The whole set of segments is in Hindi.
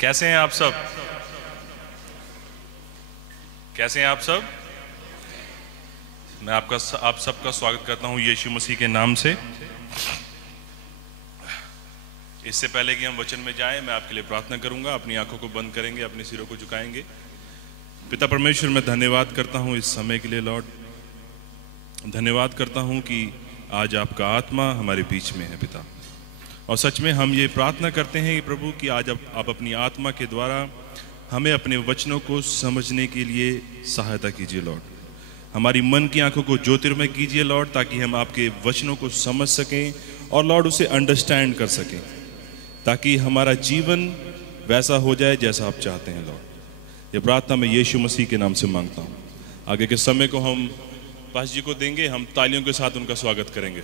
कैसे हैं आप सब? कैसे हैं आप सब? मैं आप सबका स्वागत करता हूं यीशु मसीह के नाम से। इससे पहले कि हम वचन में जाएं, मैं आपके लिए प्रार्थना करूंगा। अपनी आंखों को बंद करेंगे, अपने सिरों को झुकाएंगे। पिता परमेश्वर, मैं धन्यवाद करता हूं इस समय के लिए। लॉर्ड, धन्यवाद करता हूं कि आज आपका आत्मा हमारे बीच में है पिता। और सच में हम ये प्रार्थना करते हैं कि प्रभु कि आज आप अपनी आत्मा के द्वारा हमें अपने वचनों को समझने के लिए सहायता कीजिए लॉर्ड। हमारी मन की आंखों को ज्योतिर्मय कीजिए लॉर्ड, ताकि हम आपके वचनों को समझ सकें और लॉर्ड उसे अंडरस्टैंड कर सकें, ताकि हमारा जीवन वैसा हो जाए जैसा आप चाहते हैं लॉर्ड। ये प्रार्थना मैं यीशु मसीह के नाम से मांगता हूँ। आगे के समय को हम पास जी को देंगे। हम तालियों के साथ उनका स्वागत करेंगे।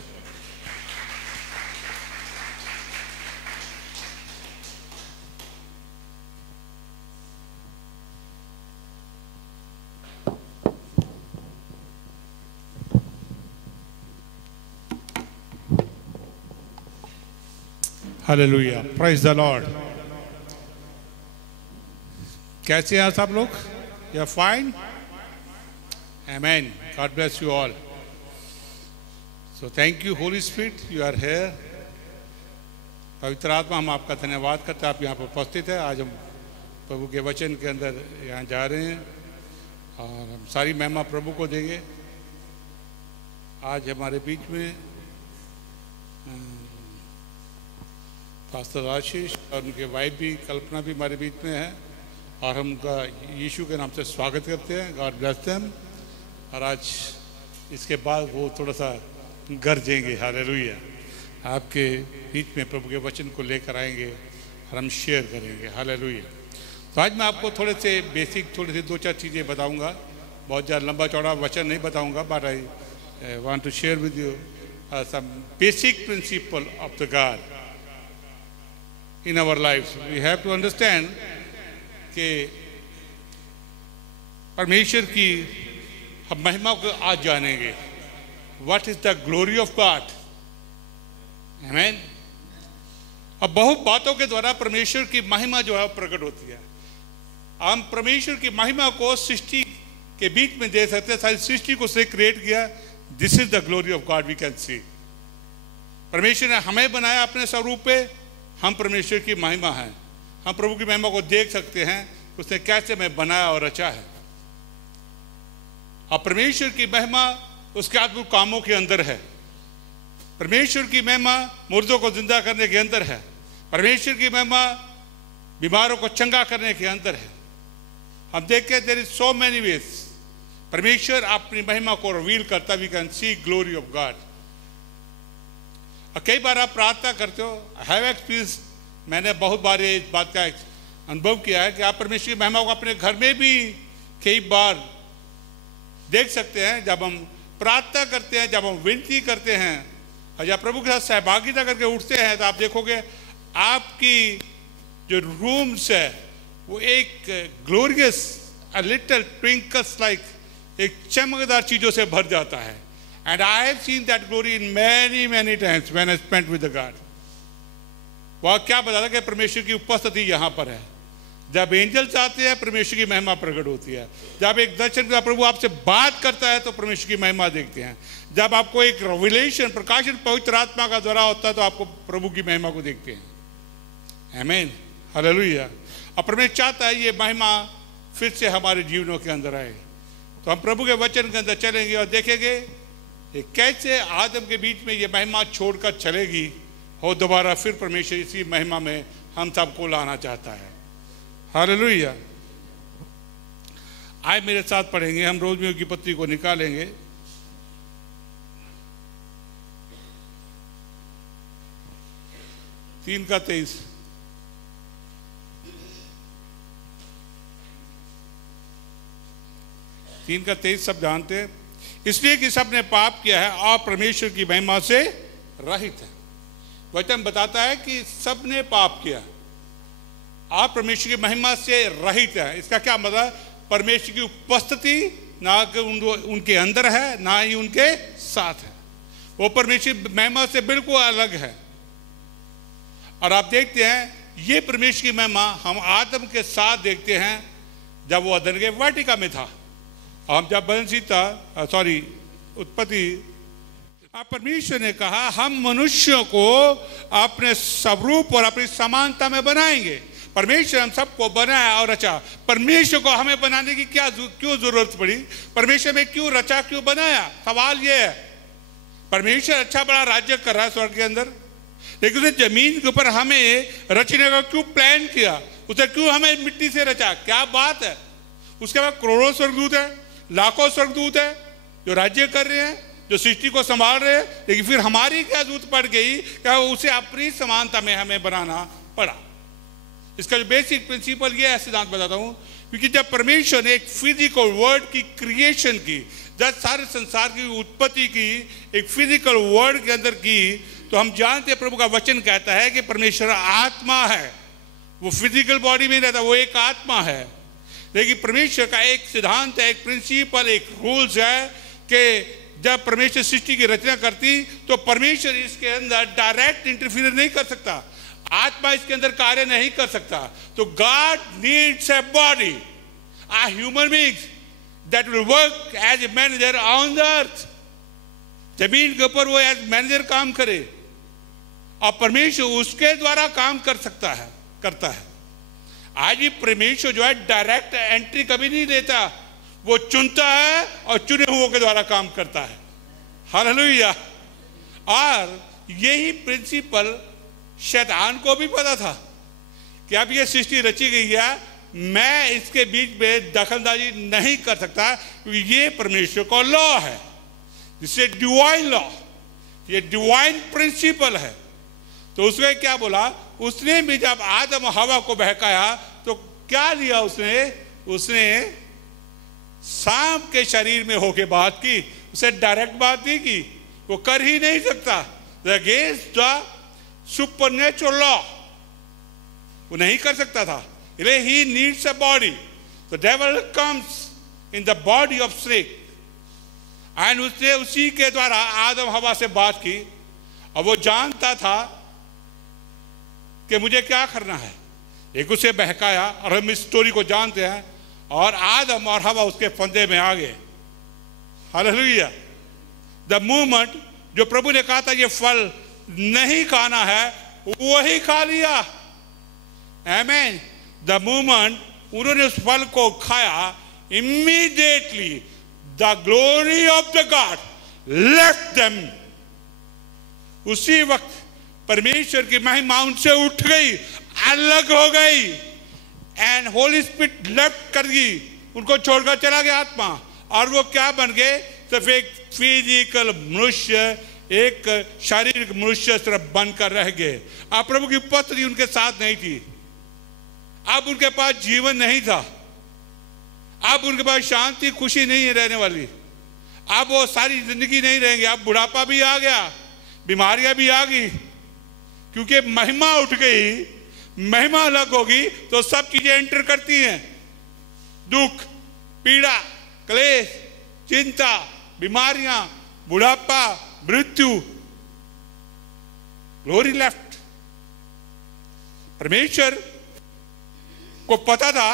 Hallelujah, praise the lord. कैसे हैं सब लोग? You are fine? Amen. God bless you all. So thank you Holy Spirit, you are here. पवित्र आत्मा, हम आपका धन्यवाद करते हैं, आप यहाँ पर उपस्थित है। आज हम प्रभु के वचन के अंदर यहाँ जा रहे हैं और हम सारी महिमा प्रभु को देंगे। आज हमारे बीच में पास्टर आशीष और उनके वाइफ भी, कल्पना भी हमारे बीच में है, और हम उनका यीशु के नाम से स्वागत करते हैं। God bless them. और आज इसके बाद वो थोड़ा सा गरजेंगे। हालेलुया, आपके बीच में प्रभु के वचन को लेकर आएंगे और हम शेयर करेंगे। हालेलुया। तो आज मैं आपको थोड़े से बेसिक, थोड़ी सी दो चार चीज़ें बताऊंगा। बहुत ज़्यादा लंबा चौड़ा वचन नहीं बताऊंगा, but I want to share with you some basic principle of the God in our lives. We have to understand कि परमेश्वर की हम महिमा को आज जानेंगे। What is the glory of God? Amen. अब बहुत बातों के द्वारा परमेश्वर की महिमा जो है प्रकट होती है। हम परमेश्वर की महिमा को सृष्टि के बीच में दे सकते हैं। सारी सृष्टि को उसने क्रिएट किया। This is the glory of God we can see. परमेश्वर ने हमें बनाया अपने स्वरूप पे। हम परमेश्वर की महिमा है। हम प्रभु की महिमा को देख सकते हैं, उसने कैसे हमें बनाया और रचा है। और परमेश्वर की महिमा उसके अद्भुत कामों के अंदर है। परमेश्वर की महिमा मुर्दों को जिंदा करने के अंदर है। परमेश्वर की महिमा बीमारों को चंगा करने के अंदर है। हम देखते हैं there is so many ways परमेश्वर अपनी महिमा को रिवील करता। We can see glory of God. कई बार आप प्रार्थना करते हो, हैव एक्सपीरियंस, मैंने बहुत बार इस बात का अनुभव किया है कि आप परमेश्वर की महिमा को अपने घर में भी कई बार देख सकते हैं। जब हम प्रार्थना करते हैं, जब हम विनती करते हैं और जब प्रभु के साथ सहभागिता करके उठते हैं, तो आप देखोगे आपकी जो रूम्स है वो एक glorious, a little Twinkles like, एक चमकदार चीज़ों से भर जाता है। And I have seen that glory in many times when I spent with the God. वह क्या बताता कि परमेश्वर की उपस्थिति यहाँ पर है। जब एंजल्स आते हैं, परमेश्वर की महिमा प्रकट होती है। जब एक दर्शन का प्रभु आपसे बात करता है तो परमेश्वर की महिमा देखते हैं। जब आपको एक रेवलेशन, प्रकाशन पवित्र आत्मा का द्वारा होता है तो आपको प्रभु की महिमा को देखते हैं। आमीन, हालेलुया। और परमेश्वर चाहता है ये महिमा फिर से हमारे जीवनों के अंदर आए। तो हम प्रभु के वचन के अंदर चलेंगे और देखेंगे कैसे आदम के बीच में ये महिमा छोड़कर चलेगी और दोबारा फिर परमेश्वर इसी महिमा में हम सबको लाना चाहता है। हालेलुया। आए मेरे साथ पढ़ेंगे। हम रोमियो की पत्री को निकालेंगे। तीन का 23। सब जानते हैं। इसलिए कि सबने पाप किया है और परमेश्वर की महिमा से रहित है। वचन बताता है कि सबने पाप किया, आप परमेश्वर की महिमा से रहित है। इसका क्या मतलब? परमेश्वर की उपस्थिति ना कि उनके अंदर है, ना ही उनके साथ है। वो परमेश्वर की महिमा से बिल्कुल अलग है। और आप देखते हैं ये परमेश्वर की महिमा हम आदम के साथ देखते हैं जब वो अदन के वाटिका में था। हम जब उत्पत्ति, परमेश्वर ने कहा हम मनुष्यों को अपने स्वरूप और अपनी समानता में बनाएंगे। परमेश्वर हम सबको बनाया और रचा। परमेश्वर को हमें बनाने की क्यों जरूरत पड़ी? परमेश्वर में क्यों रचा, क्यों बनाया? सवाल ये है। परमेश्वर अच्छा बड़ा राज्य कर रहा है स्वर्ग के अंदर, लेकिन उसने जमीन के ऊपर हमें रचने का क्यों प्लान किया? उसे क्यों हमें मिट्टी से रचा? क्या बात है? उसके बाद करोड़ों स्वर्गदूत है, लाखों स्वर्गदूत है जो राज्य कर रहे हैं, जो सृष्टि को संभाल रहे हैं, लेकिन फिर हमारी क्या जरूरत पड़ गई? क्या उसे अपनी समानता में हमें बनाना पड़ा? इसका जो बेसिक प्रिंसिपल ये है, सिद्धांत बताता हूं, क्योंकि जब परमेश्वर ने एक फिजिकल वर्ड की क्रिएशन की, जब सारे संसार की उत्पत्ति की एक फिजिकल वर्ड के अंदर की, तो हम जानते हैं प्रभु का वचन कहता है कि परमेश्वर आत्मा है। वो फिजिकल बॉडी में रहता, वो एक आत्मा है। लेकिन परमेश्वर का एक सिद्धांत है, एक प्रिंसिपल, एक रूल्स है कि जब परमेश्वर सृष्टि की रचना करती तो परमेश्वर इसके अंदर डायरेक्ट इंटरफीयर नहीं कर सकता, आत्मा इसके अंदर कार्य नहीं कर सकता। तो God needs a body, a human being that will work as a manager on the earth. जमीन के ऊपर वो एज मैनेजर काम करे और परमेश्वर उसके द्वारा काम कर सकता है, करता है। आज भी परमेश्वर जो है डायरेक्ट एंट्री कभी नहीं देता, वो चुनता है और चुने हुओं के द्वारा काम करता है। हालेलुया। और यही प्रिंसिपल शैतान को भी पता था कि अब ये सृष्टि रची गई है, मैं इसके बीच में दखलंदाजी नहीं कर सकता, क्योंकि ये परमेश्वर का लॉ है, जिससे डिवाइन लॉ, ये डिवाइन प्रिंसिपल है। तो उसने क्या बोला? उसने भी जब आदम हवा को बहकाया तो क्या लिया उसने सांप के शरीर में होके बात की, उसे डायरेक्ट बात नहीं की, वो कर ही नहीं सकता। अगेंस्ट द सुपरनेचुरल लॉ वो नहीं कर सकता था, इसलिए he needs a body. The devil comes in the body of snake and उसने उसी के द्वारा आदम हवा से बात की, और वो जानता था कि मुझे क्या करना है। एक उसे बहकाया, और हम इस स्टोरी को जानते हैं, और आदम और हवा उसके फंदे में आ गए। हालेलुया। द मूवमेंट जो प्रभु ने कहा था ये फल नहीं खाना है, वही खा लिया। आमीन। द मूवमेंट उन्होंने उस फल को खाया, immediately the glory of the God left them. उसी वक्त परमेश्वर की महिमा उनसे उठ गई, अलग हो गई, एंड होली स्पिरिट लेफ्ट कर गई, उनको छोड़कर चला गया आत्मा। और वो क्या बन गए? सिर्फ एक फिजिकल मनुष्य, एक शारीरिक मनुष्य सिर्फ बनकर रह गए। अब प्रभु की पत्नी उनके साथ नहीं थी, अब उनके पास जीवन नहीं था, अब उनके पास शांति खुशी नहीं है रहने वाली, अब वो सारी जिंदगी नहीं रहेंगे। अब बुढ़ापा भी आ गया, बीमारियां भी आ गई, क्योंकि महिमा उठ गई। महिमा अलग होगी तो सब चीजें एंटर करती हैं, दुख, पीड़ा, क्लेश, चिंता, बीमारियां, बुढ़ापा, मृत्यु। Glory left. परमेश्वर को पता था।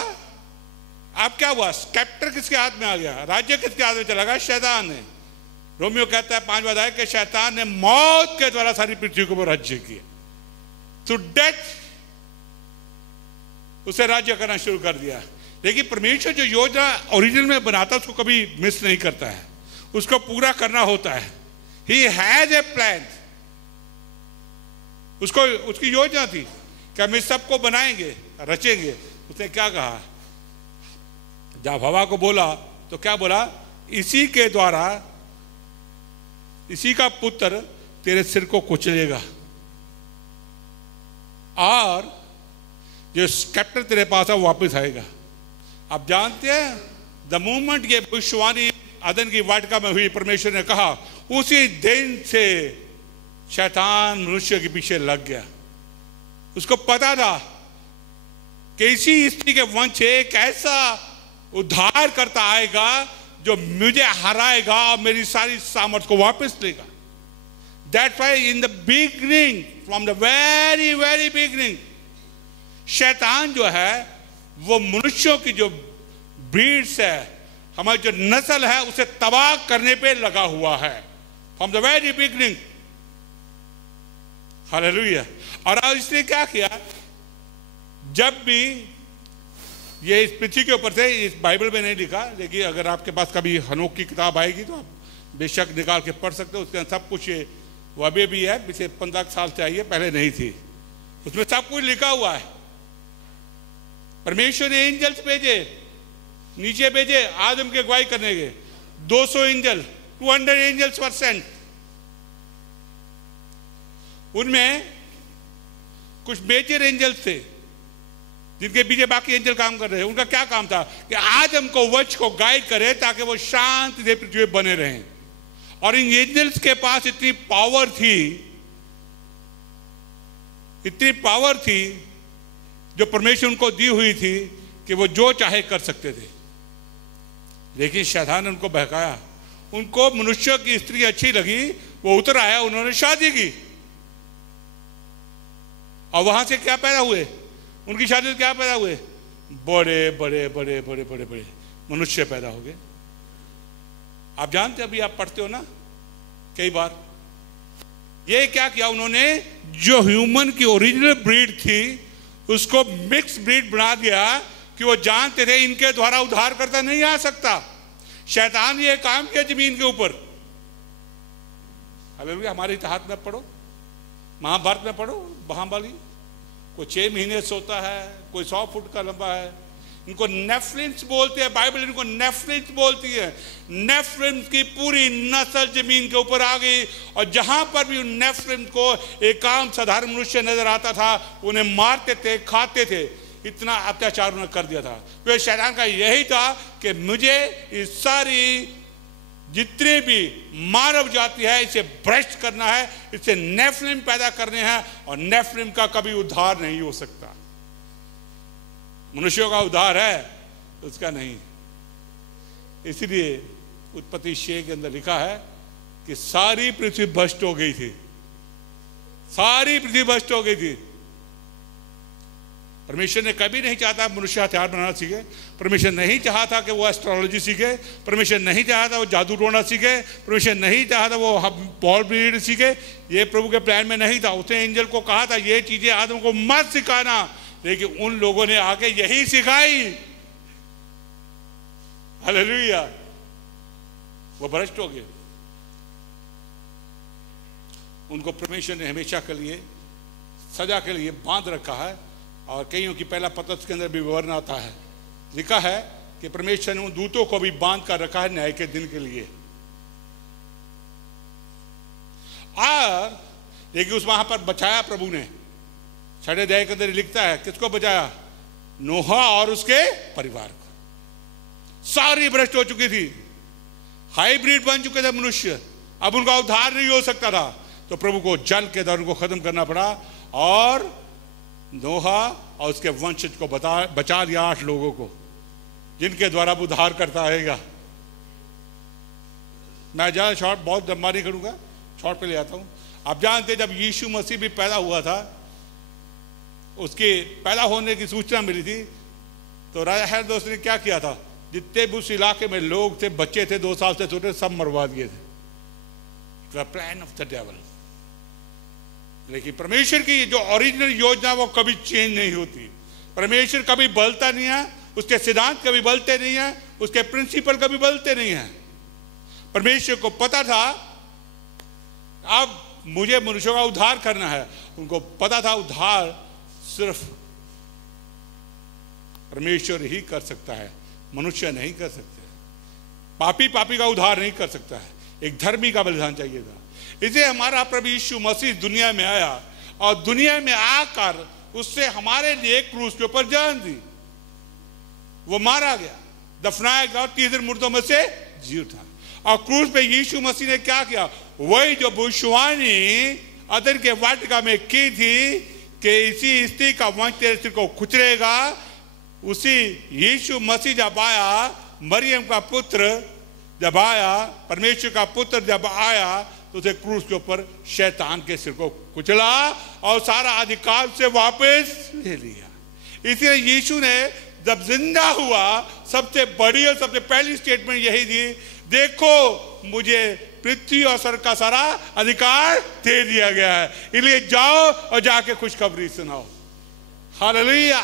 अब क्या हुआ? स्केप्टर किसके हाथ में आ गया? राज्य किसके हाथ में चला गया? शैतान ने। रोमियो कहता है 5वां अध्याय कि शैतान ने मौत के द्वारा सारी पृथ्वी को राज्य किया। तो डेथ उसे राज्य करना शुरू कर दिया। लेकिन परमेश्वर जो योजना ओरिजिनल में बनाता है उसको कभी मिस नहीं करता है, उसको पूरा करना होता है। He has a plan. उसको उसकी योजना थी कि हम इस सबको बनाएंगे, रचेंगे। उसने क्या कहा? जब हवा को बोला तो क्या बोला? इसी के द्वारा, इसी का पुत्र तेरे सिर को कुचलेगा और जो स्केप्टर तेरे पास है वापस आएगा। आप जानते हैं द मूवमेंट ये भविष्यवाणी अदन की वाटिका में हुई, परमेश्वर ने कहा, उसी दिन से शैतान मनुष्य के पीछे लग गया। उसको पता था कि इसी स्त्री के वंश एक ऐसा उद्धार करता आएगा जो मुझे हराएगा और मेरी सारी सामर्थ को वापस लेगा। That's why in the beginning, from the very beginning, शैतान जो है वो मनुष्यों की जो ब्रीड्स है, हमारी जो नस्ल है, उसे तबाह करने पे लगा हुआ है from the very beginning. Hallelujah. और आज इसने क्या किया, जब भी ये इस पृथ्वी के ऊपर से, इस बाइबल में नहीं लिखा, लेकिन अगर आपके पास कभी हनोक की किताब आएगी तो आप बेशक निकाल के पढ़ सकते हो। उसके अंदर सब कुछ, ये वो अभी भी है, पिछले 15 साल से आई है, पहले नहीं थी। उसमें सब कुछ लिखा हुआ है। परमेश्वर ने एंजल्स भेजे, नीचे भेजे आदम के अगुवाई करने के। 200 एंजल, 200 एंजल्स वर सेंट। उनमें कुछ मेजर एंजल्स थे जिनके पीछे बाकी एंजल काम कर रहे हैं। उनका क्या काम था कि आदम को, वंश को गाइड करे ताकि वो शांति से पृथ्वी पर बने रहें। और इन एंजल्स के पास इतनी पावर थी जो परमेश्वर उनको दी हुई थी कि वो जो चाहे कर सकते थे। लेकिन शैतान ने उनको बहकाया। उनको मनुष्य की स्त्री अच्छी लगी, वो उतर आया, उन्होंने शादी की। और वहां से क्या पैदा हुए, उनकी शादी से क्या पैदा हुए, बड़े बड़े बड़े बड़े बड़े बड़े मनुष्य पैदा हो गए। आप जानते, अभी आप पढ़ते हो ना कई बार, ये क्या किया उन्होंने, जो ह्यूमन की ओरिजिनल ब्रीड थी उसको मिक्स ब्रीड बना दिया कि वो जानते थे इनके द्वारा उद्धार करता नहीं आ सकता। शैतान ये काम किया जमीन के ऊपर। हालेलुया। हमारे इतिहास में पढ़ो, महाभारत में पढ़ो, महाबली कोई 6 महीने सोता है, कोई 100 फुट का लंबा है। इनको नेफ्लिम्स बोलते हैं, बाइबल इनको नेफ्लिम्स बोलती है। नेफ्लिम्स की पूरी नस्ल जमीन के ऊपर आ गई। और जहां पर भी उन नेफ्लिम्स को एक आम साधारण मनुष्य नजर आता था, उन्हें मारते थे, खाते थे। इतना अत्याचार उन्होंने कर दिया था। तो शैतान का यही था कि मुझे इस सारी जितने भी मानव जाति है इसे भ्रष्ट करना है, इससे नेफ्लिम पैदा करने हैं। और नेफ्लिम का कभी उद्धार नहीं हो सकता। मनुष्यों का उद्धार है, उसका नहीं। इसलिए उत्पत्ति 6 के अंदर लिखा है कि सारी पृथ्वी भ्रष्ट हो गई थी, सारी पृथ्वी भ्रष्ट हो गई थी। परमेश्वर ने कभी नहीं चाहता मनुष्य हथियार बनाना सीखे। परमेश्वर नहीं चाहता कि वो एस्ट्रोलॉजी सीखे। परमेश्वर नहीं चाहता वो जादू टोना सीखे। परमेश्वर नहीं चाहता वो बॉल ब्रीड सीखे। ये प्रभु के प्लान में नहीं था। उसने एंजल को कहा था ये चीजें आदम को मत सिखाना, लेकिन उन लोगों ने आके यही सिखाई। हालेलुया। वो भ्रष्ट हो गए। उनको परमेश्वर ने हमेशा के लिए सजा के लिए बांध रखा है। और कईयों की पहला पत्रस के अंदर भी विवरण आता है, लिखा है कि परमेश्वर ने उन दूतों को भी बांध कर रखा है न्याय के दिन के लिए। और लेकिन उस वहां पर बचाया प्रभु ने। 6 अध्याय के अंदर लिखता है किसको बचाया, नोहा और उसके परिवार को। सारी भ्रष्ट हो चुकी थी, हाइब्रिड बन चुके थे मनुष्य, अब उनका उद्धार नहीं हो सकता था। तो प्रभु को जल के द्वारा उनको खत्म करना पड़ा। और नोहा और उसके वंशज को बचा दिया 8 लोगों को, जिनके द्वारा अब उद्धार करता आएगा। मैं ज्यादा शॉर्ट बहुत लंबा नहीं करूंगा, शॉर्ट पे ले आता हूं। आप जानते जब यीशु मसीह भी पैदा हुआ था, उसके पैदा होने की सूचना मिली थी, तो राजा हेरोदेस ने क्या किया था, जितने भी उस इलाके में लोग थे, बच्चे थे 2 साल से छोटे, सब मरवा दिए थे। Plan of the devil. लेकिन परमेश्वर की जो ओरिजिनल योजना वो कभी चेंज नहीं होती। परमेश्वर कभी बदलता नहीं है, उसके सिद्धांत कभी बदलते नहीं है, उसके प्रिंसिपल कभी बदलते नहीं है। परमेश्वर को पता था अब मुझे मनुष्यों का उद्धार करना है। उनको पता था उद्धार सिर्फ परमेश्वर ही कर सकता है, मनुष्य नहीं कर सकते। पापी का उद्धार नहीं कर सकता है, एक धर्मी का बलिदान चाहिए था। इसे हमारा प्रभु यीशु मसीह दुनिया में आया और दुनिया में आकर उससे हमारे लिए क्रूस के ऊपर जान दी। वो मारा गया, दफनाया गया, 3 दिन मुर्दों में से जी उठा। और क्रूस पे यीशु मसीह ने क्या किया, वही जो भविष्यवाणी अदन के वाटिका में की थी कि इसी स्त्री का वंश तेरे सिर को खुचरेगा, उसी यीशु मसीह जब आया, मरियम का पुत्र जब आया, परमेश्वर का पुत्र जब आया, तो उसे क्रूस के ऊपर शैतान के सिर को कुचला और सारा अधिकार से वापस ले लिया। इसलिए यीशु ने जब जिंदा हुआ सबसे बड़ी और सबसे पहली स्टेटमेंट यही दी, देखो मुझे पृथ्वी और स्वर्ग का सारा अधिकार दे दिया गया है, इसलिए जाओ और जाके खुशखबरी सुनाओ। हालेलुया।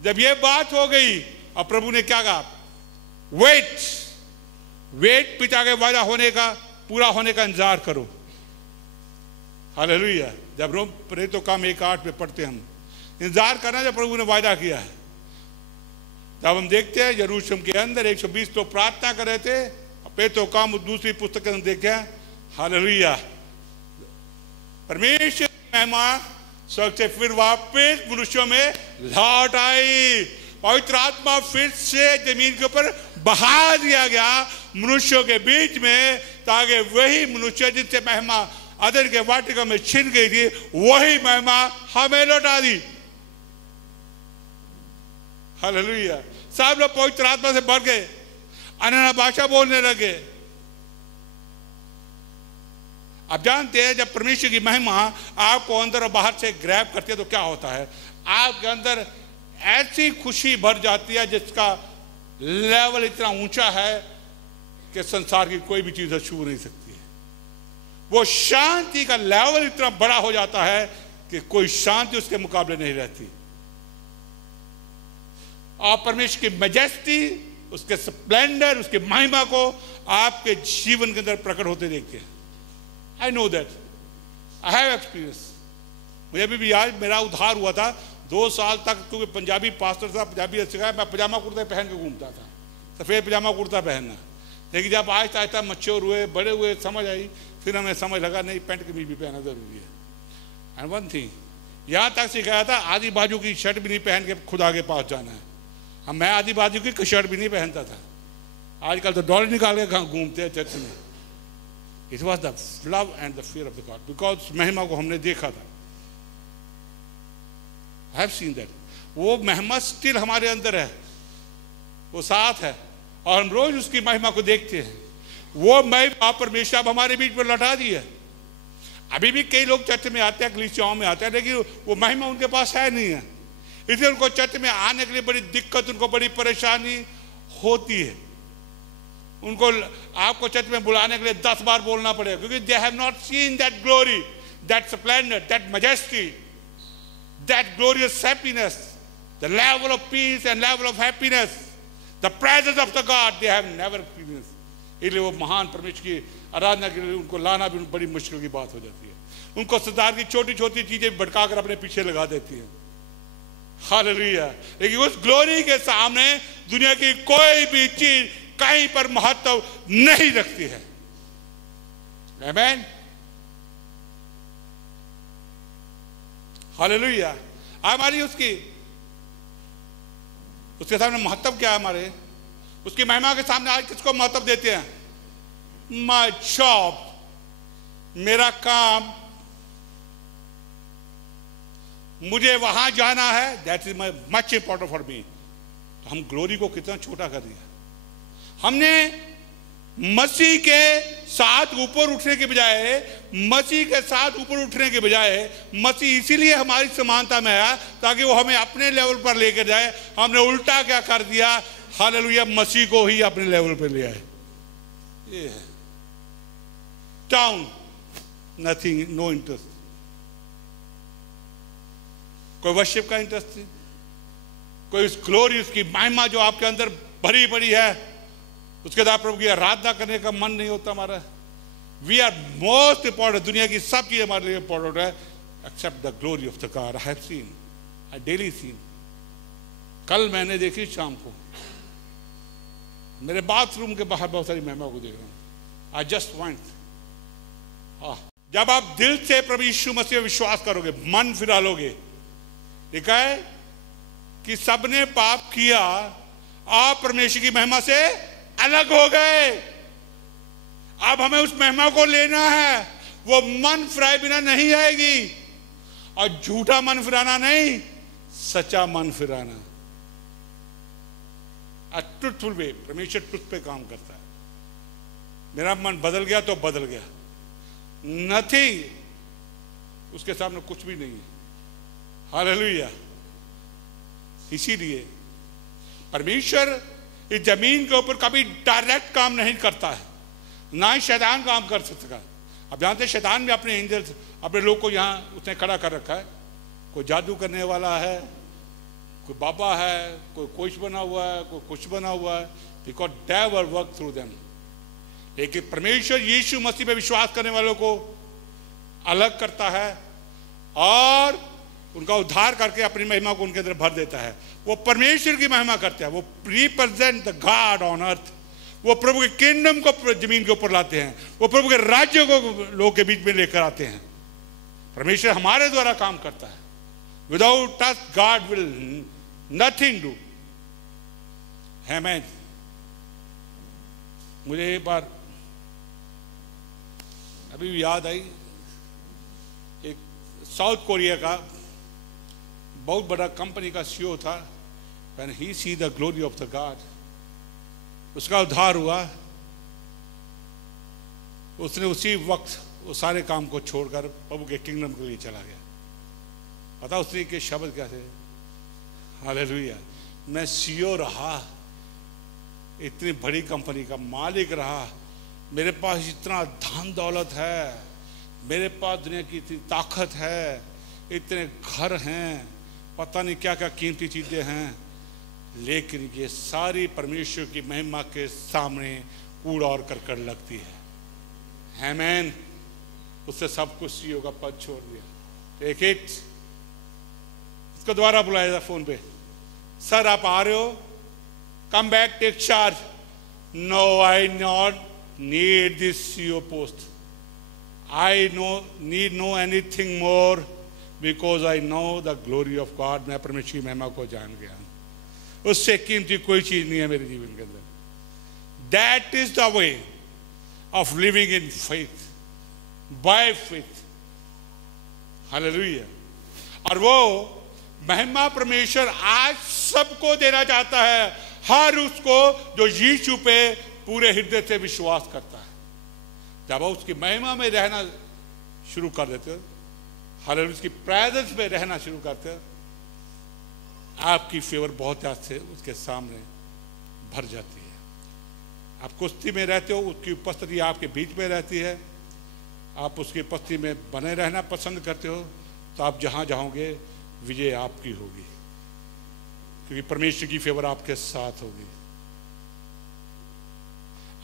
जब ये बात हो गई और प्रभु ने क्या कहा, वेट पिता के वादा होने का, पूरा होने का इंतजार करो। हालेलुया। जब रोम प्रेरितों काम 1:8 में पढ़ते हम, इंतजार करना जब प्रभु ने वादा किया है। जब हम देखते हैं यरूशलेम के अंदर 120 लोग प्रार्थना कर रहे थे, प्रेरितों काम दूसरी पुस्तक में देखे, हालेलुया, परमेश्वर की महिमा स्वर्ग से फिर वापस मनुष्यों में लौट आई। पवित्र आत्मा फिर से जमीन के ऊपर बहा दिया गया मनुष्यों के बीच में, ताकि वही मनुष्य जिनसे महिमा अदन के वाटिका में छिन गई थी, वही महिमा हमें लौटा दी। हालेलुया। सब लोग पवित्र आत्मा से भर गए, अन्य भाषा बोलने लगे। आप जानते हैं जब परमेश्वर की महिमा आपको अंदर और बाहर से ग्रैब करती है तो क्या होता है, आपके अंदर ऐसी खुशी भर जाती है जिसका लेवल इतना ऊंचा है कि संसार की कोई भी चीज छू नहीं सकती है। वो शांति का लेवल इतना बड़ा हो जाता है कि कोई शांति उसके मुकाबले नहीं रहती। आप परमेश्वर की मैजेस्टी, उसके स्प्लेंडर, उसकी महिमा को आपके जीवन के अंदर प्रकट होते देखते हैं। I know that. I have experience. मुझे अभी भी याद, मेरा उद्धार हुआ था 2 साल तक, क्योंकि पंजाबी पास्टर था, पंजाबी सिखाया, मैं पजामा कुर्ता पहन के घूमता था, सफ़ेद पजामा कुर्ता पहनना। लेकिन जब आहिस्ता आहिस्ता मच्योर हुए, बड़े हुए, समझ आई, फिर हमें समझ लगा नहीं, पैंट कमीज भी पहनना जरूरी है। एंड वन थिंग, यहाँ तक सिखाया था आधी बाजू की शर्ट भी नहीं पहन के खुदा के पास जाना है। हम, मैं आधी बाजू की शर्ट भी नहीं पहनता था। आजकल तो डॉलर निकाल के घूमते हैं चर्च में। It was the love and the fear of the God, because महिमा को हमने देखा था। I have seen that. वो महिमा स्टिल हमारे अंदर है, वो साथ है, और हम रोज उसकी महिमा को देखते हैं। वो महिमा परमेश्वर अब हमारे बीच में लौटा दी है। अभी भी कई लोग चर्च में आते हैं, कलीसियाओं में आते हैं, लेकिन वो महिमा उनके पास है नहीं है, इसलिए उनको चर्च में आने के लिए बड़ी दिक्कत, उनको बड़ी परेशानी होती है। उनको आपको चर्च में बुलाने के लिए 10 बार बोलना पड़ेगा, क्योंकि they have not seen that glory, that Splendor, that majesty, that glorious happiness, the level of peace and level of happiness, the presence of the God, they have never experience. इसलिए वो महान परमेश्वर की आराधना के लिए उनको लाना भी बड़ी मुश्किल की बात हो जाती है। उनको संसार की छोटी छोटी चीजें भटका कर अपने पीछे लगा देती है। हालेलुया। लेकिन उस ग्लोरी के सामने दुनिया की कोई भी चीज कहीं पर महत्व नहीं रखती है। आमीन। हालेलुया। हमारी उसके सामने महत्व क्या है? हमारे उसकी महिमा के सामने आज किसको महत्व देते हैं? माय जॉब, मेरा काम, मुझे वहां जाना है, that is much important for me. तो हम ग्लोरी को कितना छोटा कर दिया। हमने मसीह के साथ ऊपर उठने के बजाय, मसीह के साथ ऊपर उठने के बजाय, मसीह इसीलिए हमारी समानता में आया ताकि वो हमें अपने लेवल पर लेकर जाए। हमने उल्टा क्या कर दिया? हालेलुया, मसीह को ही अपने लेवल पर ले आए। ये है डाउन, नथिंग, नो इंटरेस्ट। कोई वर्शिप का इंटरेस्ट नहीं, कोई उस ग्लोरी, उसकी महिमा जो आपके अंदर भरी पड़ी है, उसके बाद प्रभु की आराधना करने का मन नहीं होता हमारा। वी आर मोस्ट इंपॉर्टेंट, दुनिया की सब चीज हमारे लिए इंपॉर्टेंट है accept the glory of the God. I have seen, I daily seen. कल मैंने देखी शाम को, मेरे बाथरूम के बाहर बहुत सारी महिमा को देख रहा हूं। आई जस्ट वांट, जब आप दिल से प्रभु यीशु मसीह में विश्वास करोगे, मन फिरा लोगे, लिखा है कि सबने पाप किया, आप परमेश्वर की महिमा से अलग हो गए। अब हमें उस महिमा को लेना है। वो मन फिराए बिना नहीं आएगी, और झूठा मन फिराना नहीं, सच्चा मन फिराना। ट्रुथफुल वे, परमेश्वर ट्रुथ पे काम करता है। मेरा मन बदल गया तो बदल गया, नथिंग, उसके सामने कुछ भी नहीं है। हालेलुया। इसीलिए परमेश्वर इस जमीन के ऊपर कभी डायरेक्ट काम नहीं करता है, ना ही शैतान काम कर सकता है। अब जानते शैतान भी अपने एंजल्स, अपने लोग को यहाँ उसने खड़ा कर रखा है। कोई जादू करने वाला है, कोई बाबा है, कोई कुछ बना हुआ है, कोई कुछ बना हुआ है, because devil work through them. लेकिन परमेश्वर यीशु मसीह पे विश्वास करने वालों को अलग करता है और उनका उद्धार करके अपनी महिमा को उनके अंदर भर देता है। वो परमेश्वर की महिमा करते हैं, वो represent the God on earth. वो प्रभु के किंगडम को जमीन के ऊपर लाते हैं, वो प्रभु के राज्य को लोगों के बीच में लेकर आते हैं। परमेश्वर हमारे द्वारा काम करता है। Without us God will nothing do. आमीन। मुझे एक बार अभी भी याद आई, एक साउथ कोरिया का बहुत बड़ा कंपनी का सीईओ था। When he see the glory of the God, उसका उद्धार हुआ। उसने उसी वक्त वो सारे काम को छोड़कर प्रभु के किंगडम के लिए चला गया। पता उसने के शब्द क्या थे? हालेलुया। मैं सीईओ रहा, इतनी बड़ी कंपनी का मालिक रहा, मेरे पास इतना धन दौलत है, मेरे पास दुनिया की इतनी ताकत है, इतने घर हैं, पता नहीं क्या क्या कीमती चीजें हैं, लेकिन ये सारी परमेश्वर की महिमा के सामने कूड़ा और करकट लगती है। आमीन। उससे सब कुछ सीईओ का पद छोड़ दिया। Take it. उसको दोबारा बुलाया था फोन पे, सर आप आ रहे हो? Come back, take charge. No, I not need this CEO post. I need no anything more because I know the glory of God. मैं परमेश्वर की महिमा को जान गया, उससे कीमती कोई चीज नहीं है मेरे जीवन के अंदर। That is the way of living in faith, by faith. Hallelujah. और वो महिमा परमेश्वर आज सबको देना चाहता है, हर उसको जो यीशु पे पूरे हृदय से विश्वास करता है। जब आप उसकी महिमा में रहना शुरू कर देते हो, हालेलुया, उसकी प्रेजेंस में रहना शुरू करते हो, आपकी फेवर बहुत याद से उसके सामने भर जाती है। आप कुश्ती में रहते हो, उसकी उपस्थिति आपके बीच में रहती है, आप उसकी उपस्थिति में बने रहना पसंद करते हो, तो आप जहां जाओगे विजय आपकी होगी, क्योंकि परमेश्वर की फेवर आपके साथ होगी।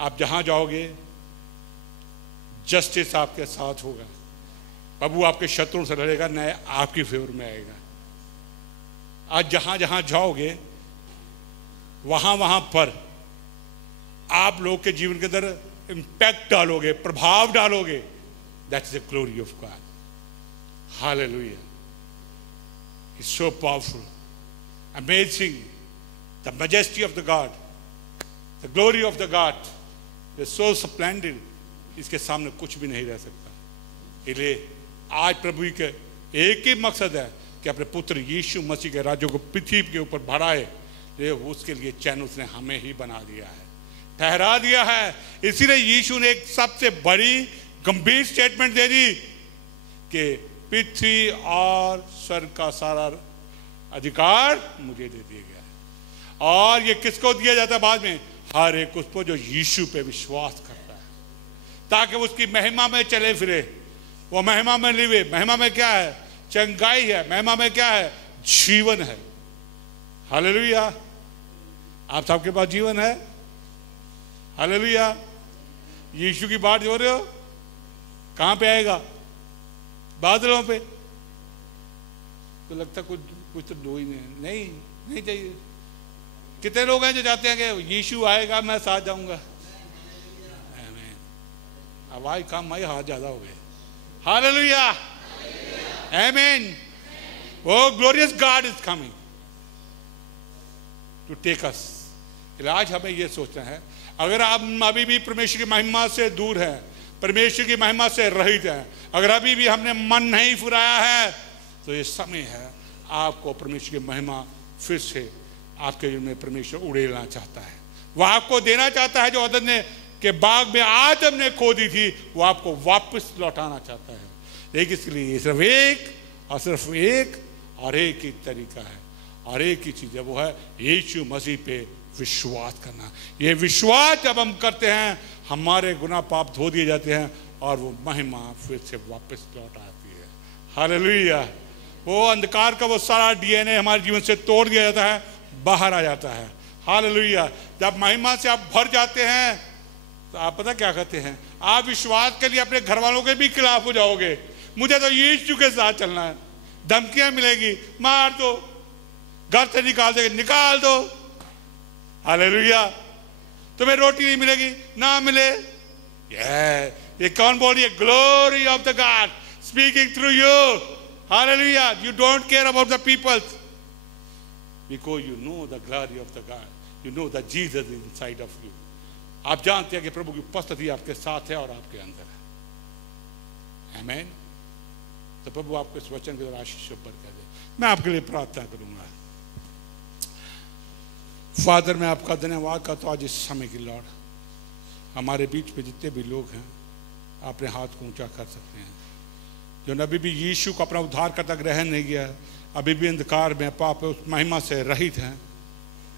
आप जहां जाओगे जस्टिस आपके साथ होगा, प्रभु आपके शत्रुओं से लड़ेगा, न आपकी फेवर में आएगा। आज जहां जहां जाओगे वहां वहां पर आप लोग के जीवन के अंदर इंपैक्ट डालोगे, प्रभाव डालोगे। That's the glory of God. Hallelujah. It's so powerful, amazing, the majesty of the God, the glory of the God is so splendid, इसके सामने कुछ भी नहीं रह सकता। इसलिए आज प्रभु के एक ही मकसद है कि अपने पुत्र यीशु मसीह के राज्य को पृथ्वी के ऊपर बढ़ाए। उसके लिए चैन उसने हमें ही बना दिया है, ठहरा दिया है। इसीलिए यीशु ने एक सबसे बड़ी गंभीर स्टेटमेंट दे दी कि पृथ्वी और स्वर्ग का सारा अधिकार मुझे दे दिया गया है। और ये किसको दिया जाता है बाद में? हर एक उसको जो यीशु पे विश्वास करता है, ताकि उसकी महिमा में चले फिरे, वो महिमा में लिवे। महिमा में क्या है? चंगाई है। महिमा में क्या है? जीवन है। हालेलुया। आप सबके पास जीवन है। हालेलुया। यीशु की बात हो रहे हो, कहां पे आएगा? बादलों पे। तो लगता कुछ तो दो ही नहीं चाहिए। कितने लोग हैं जो चाहते हैं कि यीशु आएगा मैं साथ जाऊंगा? आवाज कम आई, हाथ ज्यादा हो गए। हालेलुया। आमीन। Oh, glorious God is coming to take us. आज हमें यह सोचना है, अगर आप अभी भी परमेश्वर की महिमा से दूर हैं, परमेश्वर की महिमा से रहित हैं, अगर अभी भी हमने मन नहीं फुराया है, तो ये समय है आपको परमेश्वर की महिमा फिर से आपके जीवन में परमेश्वर उड़ेलना चाहता है। वह आपको देना चाहता है जो अदन ने के बाग में आदम ने खो दी थी, वो आपको वापस लौटाना चाहता है। लेकिन इसके लिए सिर्फ एक और एक ही तरीका है और एक ही चीज है, वो है यीशु मसीह पे विश्वास करना। ये विश्वास जब हम करते हैं हमारे गुनाह पाप धो दिए जाते हैं और वो महिमा फिर से वापस लौट आती है। हालेलुया। वो अंधकार का वो सारा डीएनए हमारे जीवन से तोड़ दिया जाता है, बाहर आ जाता है। हालेलुया। जब महिमा से आप भर जाते हैं तो आप पता क्या कहते हैं, आप विश्वास के लिए अपने घर वालों के भी खिलाफ हो जाओगे। मुझे तो यीशु के साथ चलना है, धमकियां मिलेगी, मार दो, घर से निकाल देंगे, निकाल दो। हालेलुया। तुम्हें रोटी नहीं मिलेगी, ना मिले। ये कौन बोल रही है? Glory of the God speaking through you. Hallelujah. You don't care about the peoples because you know the glory of the God, you know the Jesus inside of you. आप जानते हैं कि प्रभु की उपस्थिति आपके साथ है और आपके अंदर है। आमीन। तो प्रभु आपको इस वचन के द्वारा आशीष बरकत दे। मैं आपके लिए प्रार्थना करूंगा। फादर, मैं आपका धन्यवाद करता हूं आज इस समय की लॉर्ड, हमारे बीच में जितने भी लोग हैं अपने हाथ को ऊंचा कर सकते हैं, जो अभी भी यीशु को अपना उद्धारकर्ता ग्रहण नहीं किया, अभी भी अंधकार में पाप उस महिमा से रहित हैं।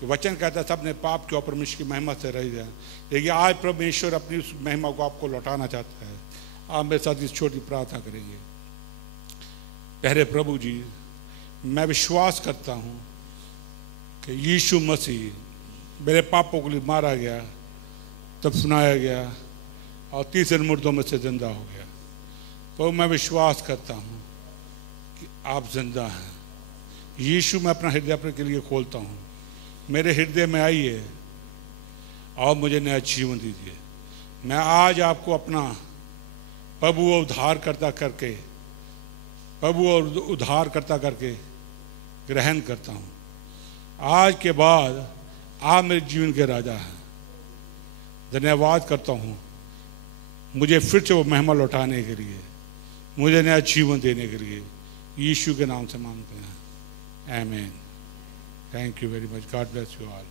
वचन कहता है सब ने पाप किया, परमेश्वर की महिमा से रहित है। लेकिन आज परमेश्वर अपनी उस महिमा को आपको लौटाना चाहता है। आप मेरे साथ इस छोटी प्रार्थना करेंगे। प्यारे प्रभु जी, मैं विश्वास करता हूँ कि यीशु मसीह मेरे पापों के लिए मारा गया, तब सुनाया गया और तीसरे मुर्दों में से जिंदा हो गया। तो मैं विश्वास करता हूँ कि आप जिंदा हैं। यीशु, मैं अपना हृदय अपने के लिए खोलता हूँ, मेरे हृदय में आइए और मुझे नया जीवन दीजिए। मैं आज आपको अपना प्रभु और उद्धारकर्ता करके, प्रभु और उद्धारकर्ता करके ग्रहण करता हूँ। आज के बाद आप मेरे जीवन के राजा हैं। धन्यवाद करता हूँ मुझे फिर से वो महिमा लौटाने के लिए, मुझे नया जीवन देने के लिए। यीशु के नाम से मांगते हैं, आमीन। Thank you very much. God bless you all.